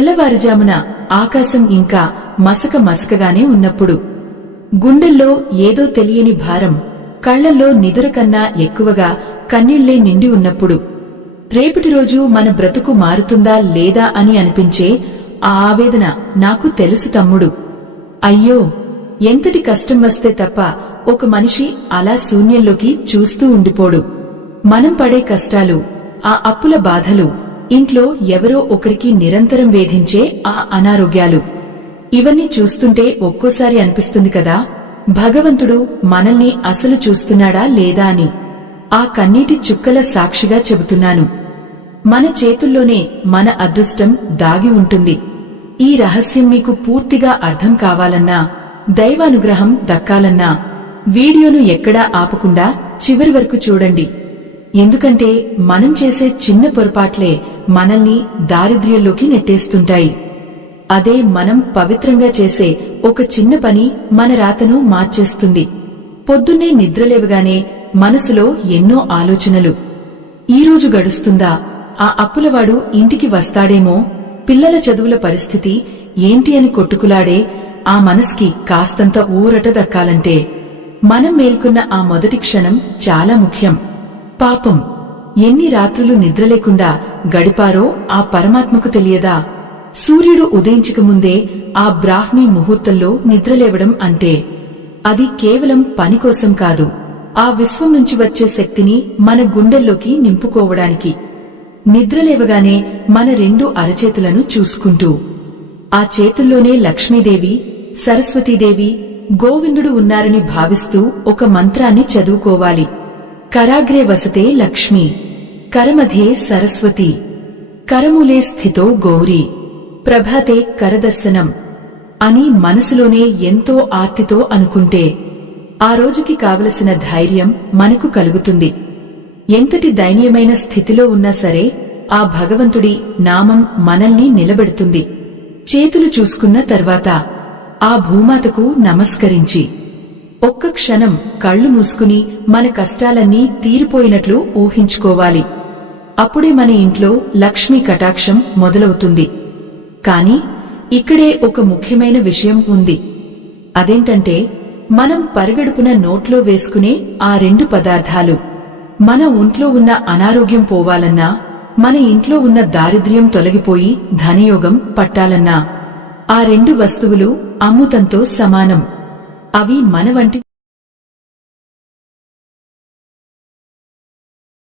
తెల్లవారుజామున ఆకాశం ఇంకా మసక మసకగానే ఉన్నప్పుడు, గుండెల్లో ఏదో తెలియని భారం, కళ్లల్లో నిదుర కన్నా ఎక్కువగా కన్నీళ్లే నిండి ఉన్నప్పుడు, రేపటి రోజు మన బ్రతుకు మారుతుందా లేదా అని అనిపించే ఆ ఆవేదన నాకు తెలుసు తమ్ముడు. అయ్యో, ఎంతటి కష్టం వస్తే తప్ప ఒక మనిషి అలా శూన్యంలోకి చూస్తూ ఉండిపోడు. మనం పడే కష్టాలు, ఆ అప్పుల బాధలు, ఇంట్లో ఎవరో ఒకరికి నిరంతరం వేధించే ఆ అనారోగ్యాలు, ఇవన్నీ చూస్తుంటే ఒక్కోసారి అనిపిస్తుంది కదా, భగవంతుడు మనల్ని అసలు చూస్తున్నాడా లేదా అని. ఆ కన్నీటి చుక్కల సాక్షిగా చెబుతున్నాను, మన చేతుల్లోనే మన అదృష్టం దాగి ఉంటుంది. ఈ రహస్యం మీకు పూర్తిగా అర్థం కావాలన్నా, దైవానుగ్రహం దక్కాలన్నా వీడియోను ఎక్కడా ఆపకుండా చివరి వరకు చూడండి. ఎందుకంటే మనం చేసే చిన్న పొరపాట్లే మనల్ని దారిద్ర్యంలోకి నెట్టేస్తుంటాయి. అదే మనం పవిత్రంగా చేసే ఒక చిన్న పని మన రాతను మార్చేస్తుంది. పొద్దున్నే నిద్రలేవగానే మనసులో ఎన్నో ఆలోచనలు. ఈరోజు గడుస్తుందా, ఆ అప్పులవాడు ఇంటికి వస్తాడేమో, పిల్లల చదువుల పరిస్థితి ఏంటి అని కొట్టుకులాడే ఆ మనసుకి కాస్తంత ఊరట దక్కాలంటే మనం మేల్కొన్న ఆ మొదటి క్షణం చాలా ముఖ్యం. పాపం, ఎన్ని రాత్రులు నిద్రలేకుండా గడిపారో ఆ పరమాత్మకు తెలియదా? సూర్యుడు ఉదయించకముందే ఆ బ్రాహ్మీ ముహూర్తంలో నిద్రలేవడం అంటే అది కేవలం పనికోసం కాదు, ఆ విశ్వం నుంచి వచ్చే శక్తిని మన గుండెల్లోకి నింపుకోవడానికి. నిద్రలేవగానే మన రెండు అరచేతులను చూసుకుంటూ, ఆ చేతుల్లోనే లక్ష్మీదేవి, సరస్వతీదేవి, గోవిందుడు ఉన్నారని భావిస్తూ ఒక మంత్రాన్ని చదువుకోవాలి. కరాగ్రే వసతే లక్ష్మి, కరమధ్యే సరస్వతి, కరమూలే స్థితో గౌరీ, ప్రభాతే కరదర్శనం అని మనసులోనే ఎంతో ఆర్తితో అనుకుంటే ఆ రోజుకి కావలసిన ధైర్యం మనకు కలుగుతుంది. ఎంతటి దయనీయమైన స్థితిలో ఉన్నా సరే ఆ భగవంతుడి నామం మనల్ని నిలబెడుతుంది. చేతులు చూసుకున్న తర్వాత ఆ భూమాతకు నమస్కరించి ఒక్క క్షణం కళ్లు మూసుకుని మన కష్టాలన్నీ తీరిపోయినట్లు ఊహించుకోవాలి. అప్పుడే మన ఇంట్లో లక్ష్మీ కటాక్షం మొదలవుతుంది. కాని ఇక్కడే ఒక ముఖ్యమైన విషయం ఉంది. అదేంటంటే, మనం పరిగడుపున నోట్లో వేసుకునే ఆ రెండు పదార్థాలు, మన ఒంట్లో ఉన్న అనారోగ్యం పోవాలన్నా, మన ఇంట్లో ఉన్న దారిద్ర్యం తొలగిపోయి ధనయోగం పట్టాలన్నా ఆ రెండు వస్తువులు అమృతంతో సమానం. అవి మన వంటి